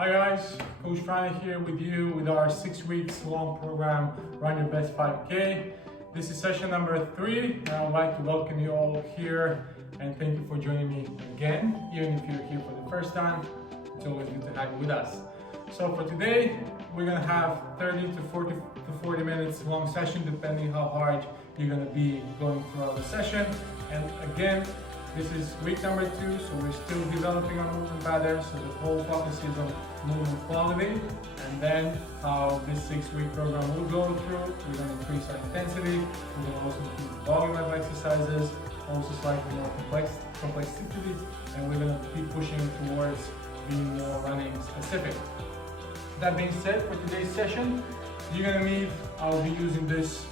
Hi guys, Coach Franny here with you with our 6 weeks long program, Run Your Best 5K. This is session number 3 and I would like to welcome you all here and thank you for joining me again. Even if you're here for the first time, it's always good to have you with us. So for today, we're going to have 30 to 40 minutes long session depending how hard you're going to be going throughout the session. And again, this is week number 2, so we're still developing our movement patterns, so the whole focus is on movement quality, and then how this 6-week program will go through. We're going to increase our intensity, we're going to also increase volume of exercises, also slightly more complexity, and we're going to be pushing towards being more running specific. That being said, for today's session, you're going to need, I'll be using this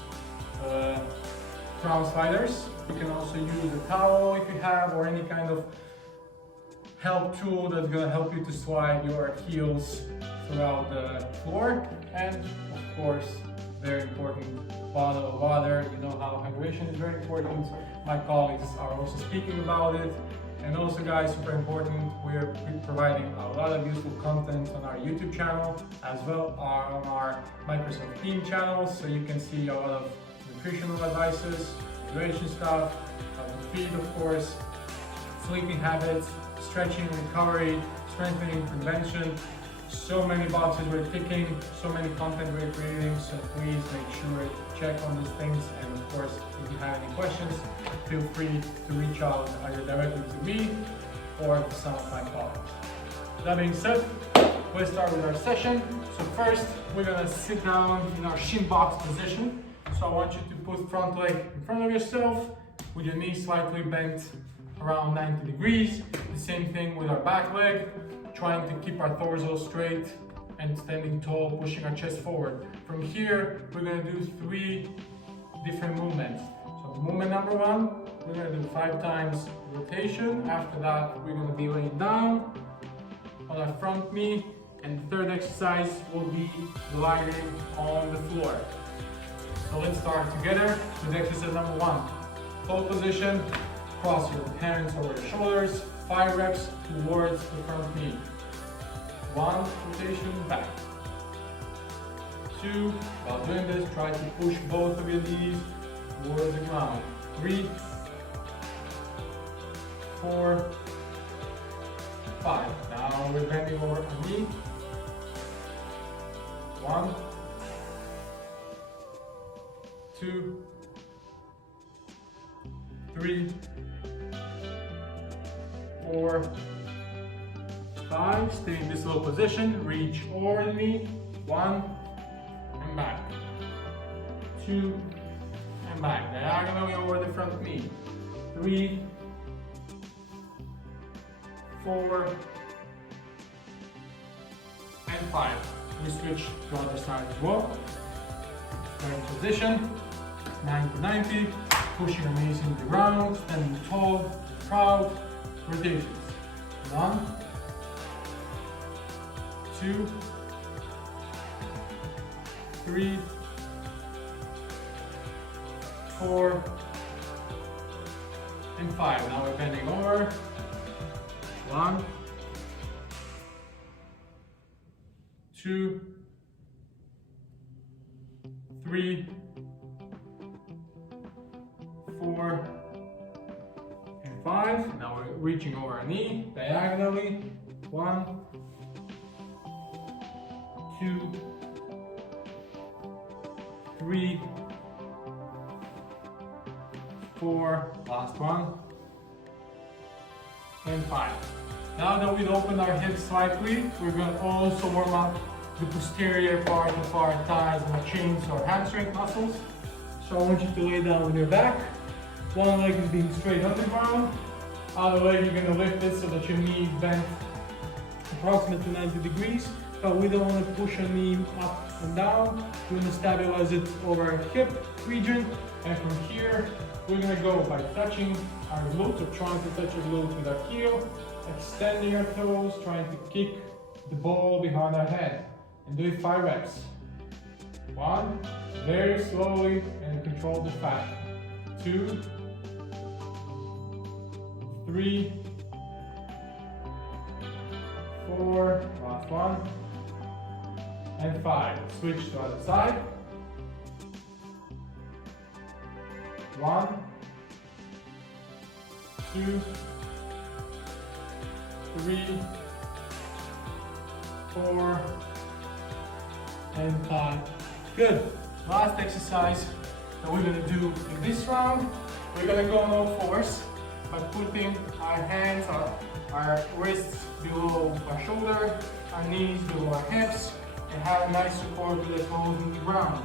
ground sliders. You can also use a towel if you have, or any kind of help tool that's going to help you to slide your heels throughout the floor. And of course, very important, bottle of water. You know how hydration is very important. My colleagues are also speaking about it. And also guys, super important, we're providing a lot of useful content on our YouTube channel as well on our Microsoft Teams channel, so you can see a lot of nutritional advices, hydration stuff, how to feed of course, sleeping habits, stretching, recovery, strengthening, prevention. So many boxes we're ticking, so many content we're creating, so please make sure to check on these things. And of course, if you have any questions, feel free to reach out either directly to me or to some of my colleagues. That being said, let's start with our session. So first, we're gonna sit down in our shin box position. So I want you to put front leg in front of yourself with your knees slightly bent around 90 degrees. The same thing with our back leg, trying to keep our torso straight and standing tall, pushing our chest forward. From here, we're gonna do 3 different movements. So movement number 1, we're gonna do 5 times rotation. After that, we're gonna be laying down on our front knee. And the third exercise will be gliding on the floor. So let's start together with exercise number 1. Hold position, cross your hands over your shoulders, 5 reps towards the front knee. 1, rotation back. 2, while doing this, try to push both of your knees towards the ground. 3, 4, 5. Now we're bending over a knee. 1, 2, 3, 4, 5. Stay in this low position. Reach over the knee. 1 and back. 2 and back. Diagonally over the front knee. 3, 4, and 5. We switch to the other side as well. Same position. 90 90. Pushing your knees into the ground, standing tall, proud, rotations. 1, 2, 3, 4, and 5. Now we're bending over. 1, 2, 3, 4, and 5. Now we're reaching over our knee diagonally. 1, 2, 3, 4, last one, and 5. Now that we've opened our hips slightly, we're going to also warm up the posterior part of our thighs and our chains or hamstring muscles. So I want you to lay down on your back. One leg is being straight on the ground. Other leg you're going to lift it so that your knee is bent approximately 90 degrees. But we don't want to push our knee up and down. We're going to stabilize it over our hip region. And from here, we're going to go by touching our glutes, or trying to touch our glutes with our heel, extending our toes, trying to kick the ball behind our head. And do it 5 reps. 1, very slowly and control the fascia. 2, 3, 4, 4, last one, and 5. Switch to the other side. 1, 2, 3, 4, and 5. Good. Last exercise that we're going to do in this round, we're going to go on all fours by putting our hands, our wrists below our shoulder, our knees below our hips, and have a nice support with the toes in the ground.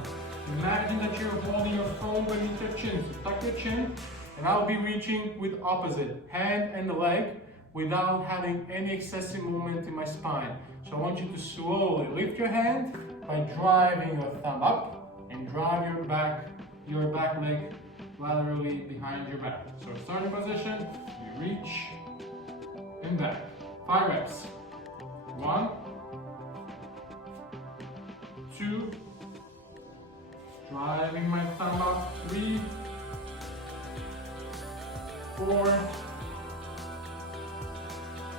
Imagine that you're holding your phone beneath your chin. So tuck your chin, and I'll be reaching with opposite hand and the leg without having any excessive movement in my spine. So I want you to slowly lift your hand by driving your thumb up and drive your back leg laterally behind your back. So starting position, you reach and back. 5 reps. 1, 2, driving my thumb up, 3, 4,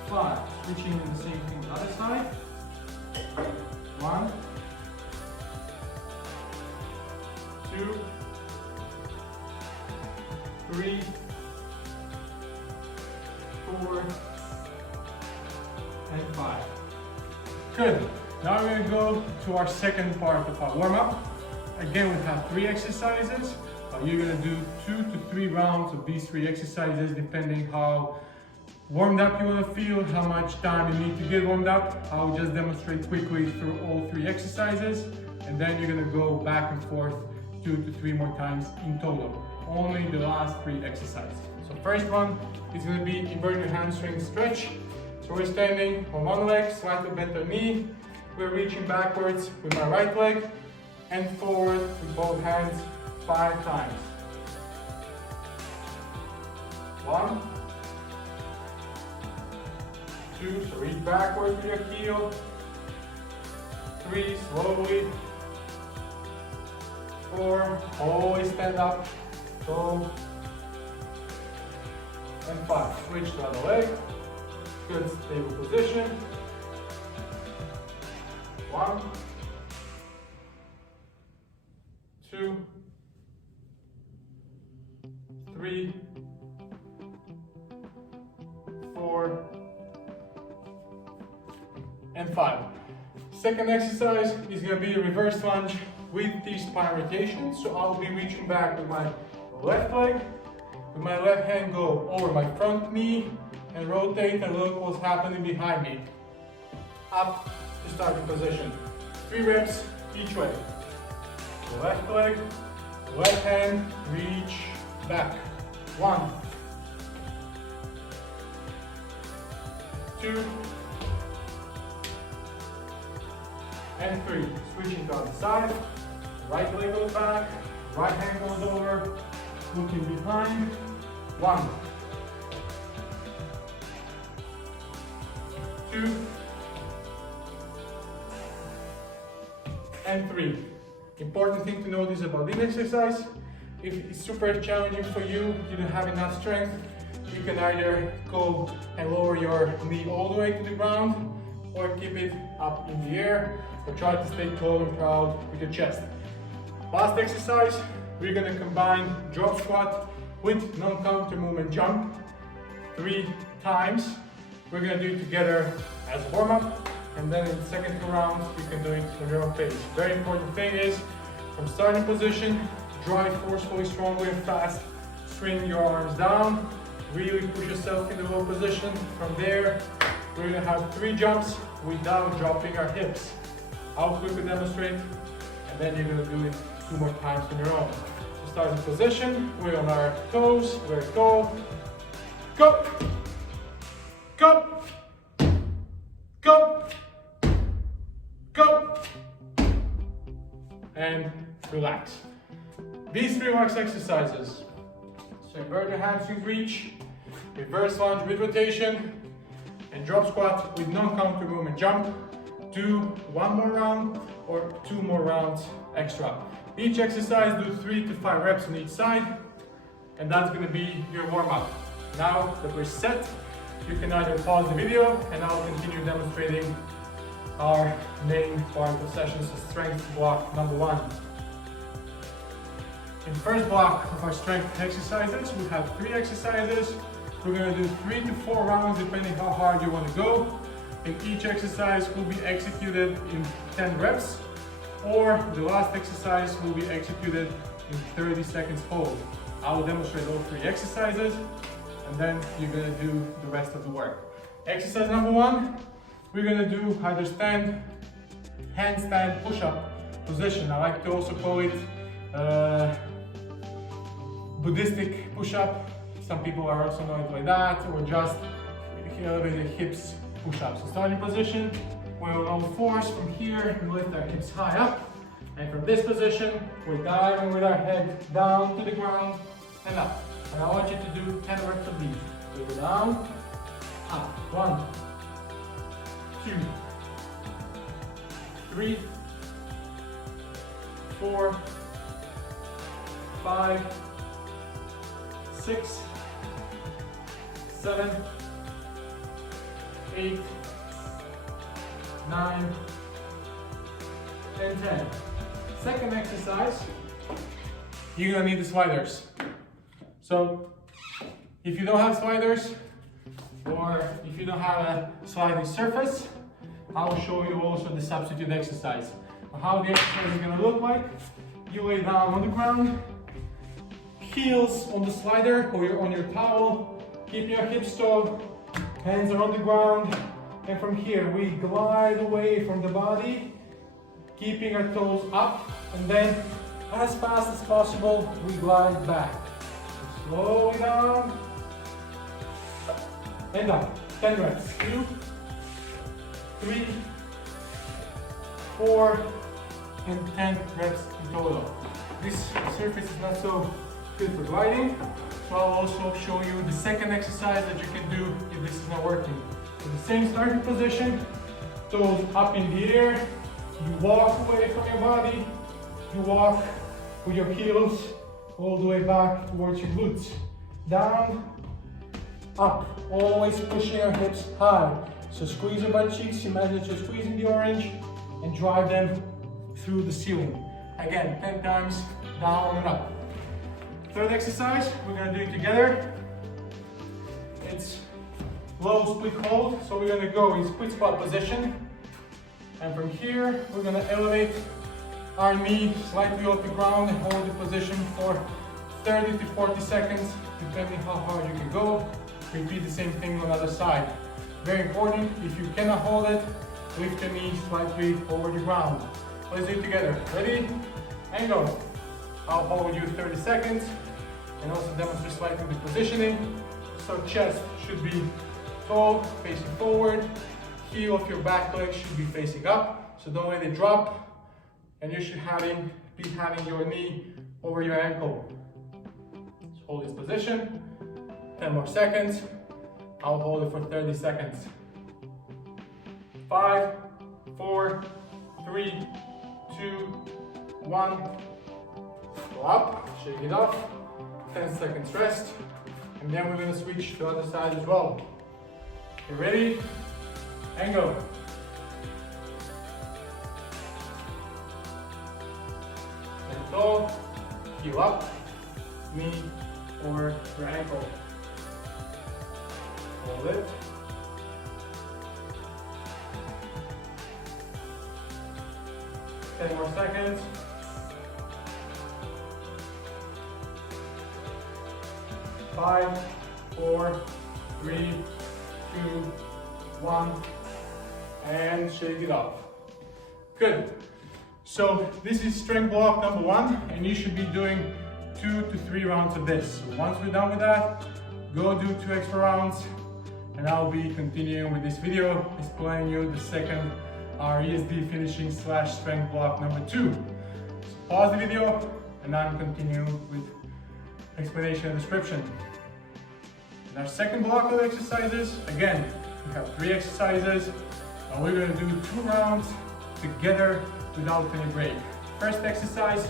5. Switching in the same thing the other side. 1, 2, 3, 4, and 5. Good. Now we're going to go to our second part of our warm-up. Again, we have 3 exercises. You're going to do 2 to 3 rounds of these 3 exercises, depending how warmed up you want to feel, how much time you need to get warmed up. I'll just demonstrate quickly through all 3 exercises, and then you're going to go back and forth 2 to 3 more times in total. Only the last 3 exercises. So first one is going to be inverted hamstring stretch. So we're standing on one leg, slightly bent our knee. We're reaching backwards with my right leg and forward with both hands 5 times. 1, 2, so reach backwards with your heel. 3, slowly. 4, always stand up, go. And 5, switch to the other leg. Good stable position. 1, 2, 3, 4, and 5. Second exercise is going to be a reverse lunge with the spine rotation. So I'll be reaching back with my left leg, with my left hand go over my front knee and rotate and look what's happening behind me. Up to starting position. 3 reps each way. Left leg, left hand, reach back. 1, 2, and 3. Switching to the other side. Right leg goes back, right hand goes over, looking behind. 1, 2, and 3. Important thing to notice about this exercise, if it's super challenging for you, you don't have enough strength, you can either go and lower your knee all the way to the ground or keep it up in the air, or try to stay tall and proud with your chest. Last exercise, we're going to combine drop squat with non-counter movement jump 3 times. We're going to do it together as warm-up, and then in the second 2 rounds, you can do it on your own pace. Very important thing is, from starting position, drive forcefully, strongly and fast. Swing your arms down, really push yourself in the low position. From there, we're going to have 3 jumps without dropping our hips. I'll quickly demonstrate, and then you're going to do it 2 more times on your own. So starting position, we're on our toes, we're go, go, go, go, go, and relax. These 3 max exercises. So inverted hamstring reach, reverse lunge with rotation, and drop squat with non-counter movement jump. Do 1 more round or 2 more rounds extra. Each exercise do 3 to 5 reps on each side, and that's going to be your warm-up. Now that we're set, you can either pause the video and I'll continue demonstrating our main part of the session, so strength block number 1. In the first block of our strength exercises, we have 3 exercises. We're going to do 3 to 4 rounds depending how hard you want to go. And each exercise will be executed in 10 reps, or the last exercise will be executed in 30 seconds hold. I will demonstrate all 3 exercises and then you're going to do the rest of the work. Exercise number 1, we're going to do either handstand push-up position. I like to also call it Buddhistic push-up. Some people are also know it like that, or just elevated hips push-up. So starting position, we're on all 4s. From here, we lift our hips high up. And from this position, we're diving with our head down to the ground and up. And I want you to do 10 reps of these. So go down, up. 1, 2, 3, 4, 5, 6, 7, 8, 9, and 10. Second exercise, you're gonna need the sliders. So if you don't have sliders, or if you don't have a sliding surface, I'll show you also the substitute exercise. How the exercise is gonna look like: you lay down on the ground, heels on the slider or on your towel, keep your hips tall, hands are on the ground, and from here we glide away from the body, keeping our toes up, and then as fast as possible we glide back. So slowly down and up. 10 reps. 2, 3, 4, and 10 reps in total. This surface is not so good for gliding, so I'll also show you the second exercise that you can do if this is not working. In the same starting position, toes up in the air, you walk away from your body, you walk with your heels all the way back towards your glutes. Down, up, always pushing our hips high. So squeeze your butt cheeks, imagine you're squeezing the orange, and drive them through the ceiling. Again, 10 times, down and up. Third exercise, we're gonna do it together. It's low split hold, so we're gonna go in split squat position. And from here, we're gonna elevate our knee slightly off the ground and hold the position for 30 to 40 seconds, depending how hard you can go. Repeat the same thing on the other side. Very important, if you cannot hold it, lift your knee slightly over the ground. Let's do it together. Ready? And go. I'll hold you 30 seconds and also demonstrate slightly the positioning. So chest should be tall, facing forward. Heel of your back leg should be facing up, so don't let it drop. And you should be having your knee over your ankle. So hold this position. 10 more seconds. I'll hold it for 30 seconds. 5, 4, 3, 2, 1. Go up, shake it off. 10 seconds rest. And then we're gonna switch to the other side as well. You ready? And go. And tall, heel up, knee over your ankle. Hold it. Ten more seconds. 5, 4, 3, 2, 1, and shake it off. Good. So this is strength block number 1, and you should be doing 2 to 3 rounds of this. So once we're done with that, go do 2 extra rounds, and I'll be continuing with this video, explaining you the second ESD finishing / strength block number 2. So pause the video, and I'm continuing with explanation and description. In our second block of exercises, again, we have 3 exercises, and we're going to do 2 rounds together without any break. First exercise,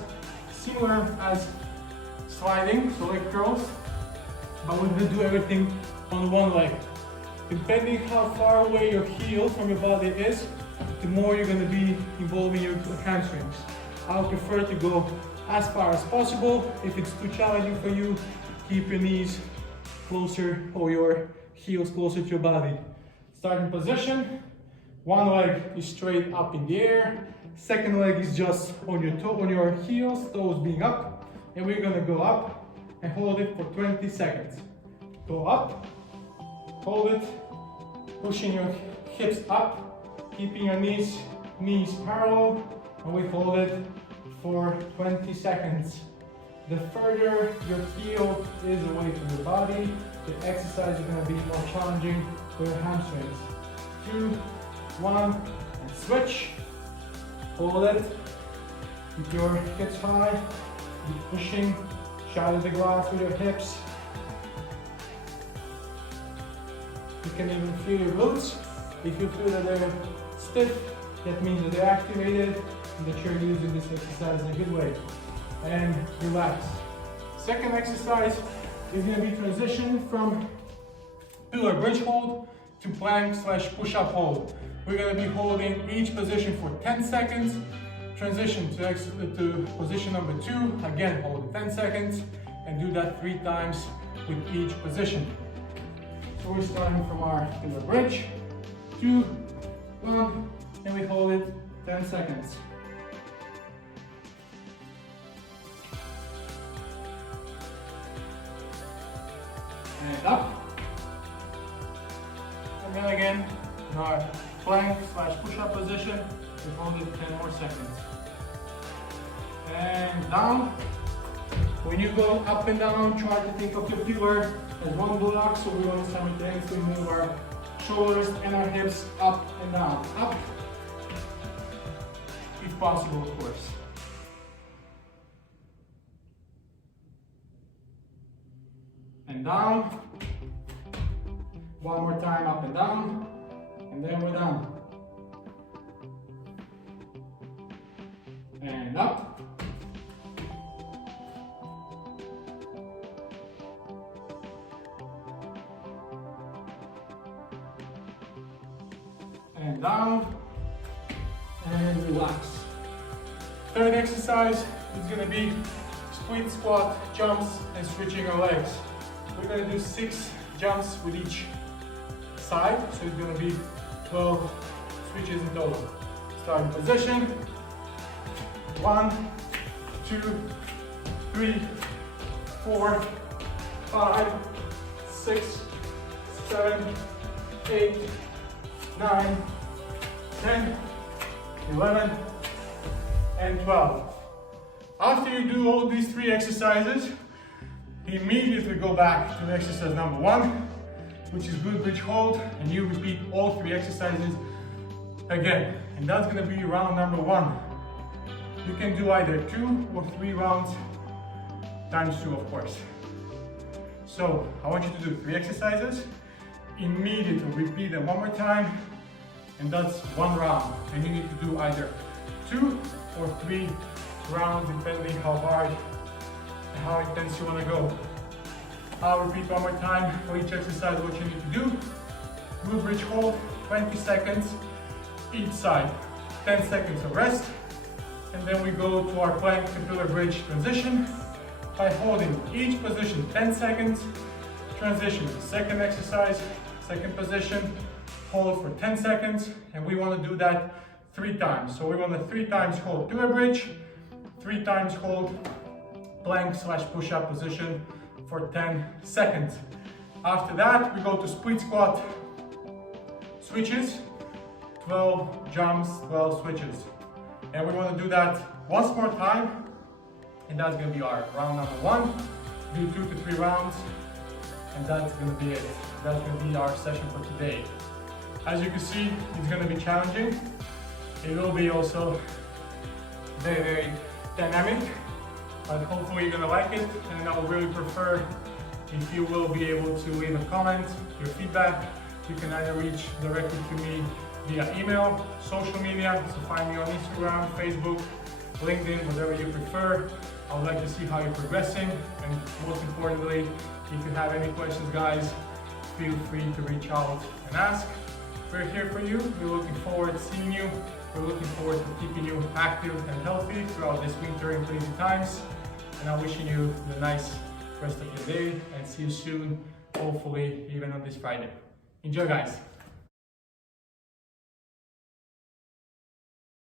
similar as sliding, so leg curls, but we're going to do everything on one leg. Depending how far away your heel from your body is, the more you're going to be involving your hamstrings. I would prefer to go as far as possible. If it's too challenging for you, keep your knees closer or your heels closer to your body. Starting position, one leg is straight up in the air, second leg is just on your heels, toes being up, and we're gonna go up and hold it for 20 seconds. Go up, hold it, pushing your hips up, keeping your knees parallel, and we hold it for 20 seconds. The further your heel is away from your body, the exercise is going to be more challenging for your hamstrings. 2, 1, and switch. Hold it. Keep your hips high. Keep pushing. Shadow the glass with your hips. You can even feel your glutes. If you feel that they're stiff, that means that they're activated and that you're using this exercise in a good way. And relax. Second exercise is going to be transition from pillar bridge hold to plank / push-up hold. We're going to be holding each position for 10 seconds. Transition to position number 2. Again, hold it 10 seconds and do that 3 times with each position. So we're starting from our pillar bridge. 2, 1, and we hold it 10 seconds. And up. And then again, in our plank / push-up position, we hold it 10 more seconds. And down. When you go up and down, try to think of your pillar as one block, so we want to simultaneously move our shoulders and our hips up and down. Up, if possible, of course. And down. One more time, up and down. And then we're down. And up. And down. And relax. Third exercise is going to be split squat, jumps, and switching our legs. We're going to do 6 jumps with each side, so it's going to be 12 switches in total. Starting position. 1, 2, 3, 4, 5, 6, 7, 8, 9, 10, 11, and 12. After you do all these 3 exercises, immediately go back to exercise number 1, which is glute bridge hold, and you repeat all 3 exercises again. And that's going to be round number 1. You can do either 2 or 3 rounds times 2, of course. So I want you to do 3 exercises, immediately repeat them 1 more time, and that's 1 round. And you need to do either 2 or 3 rounds depending how hard and how intense you want to go. I'll repeat 1 more time for each exercise what you need to do. Glute bridge hold, 20 seconds each side, 10 seconds of rest, and then we go to our plank to pillar bridge transition by holding each position 10 seconds, transition to second exercise, second position, hold for 10 seconds, and we want to do that 3 times. So we want to 3 times hold pillar bridge, 3 times hold plank / push-up position for 10 seconds. After that, we go to split squat switches, 12 jumps, 12 switches. And we want to do that once more time, and that's going to be our round number 1. Do 2 to 3 rounds, and that's going to be it. That's going to be our session for today. As you can see, it's going to be challenging. It will be also very, very dynamic, but hopefully you're going to like it, and I would really prefer if you will be able to leave a comment, your feedback. You can either reach directly to me via email, social media, so find me on Instagram, Facebook, LinkedIn, whatever you prefer. I would like to see how you're progressing, and most importantly, if you have any questions, guys, feel free to reach out and ask. We're here for you. We're looking forward to seeing you. We're looking forward to keeping you active and healthy throughout this winter and crazy times. And I'm wishing you the nice rest of your day and see you soon, hopefully even on this Friday. Enjoy, guys.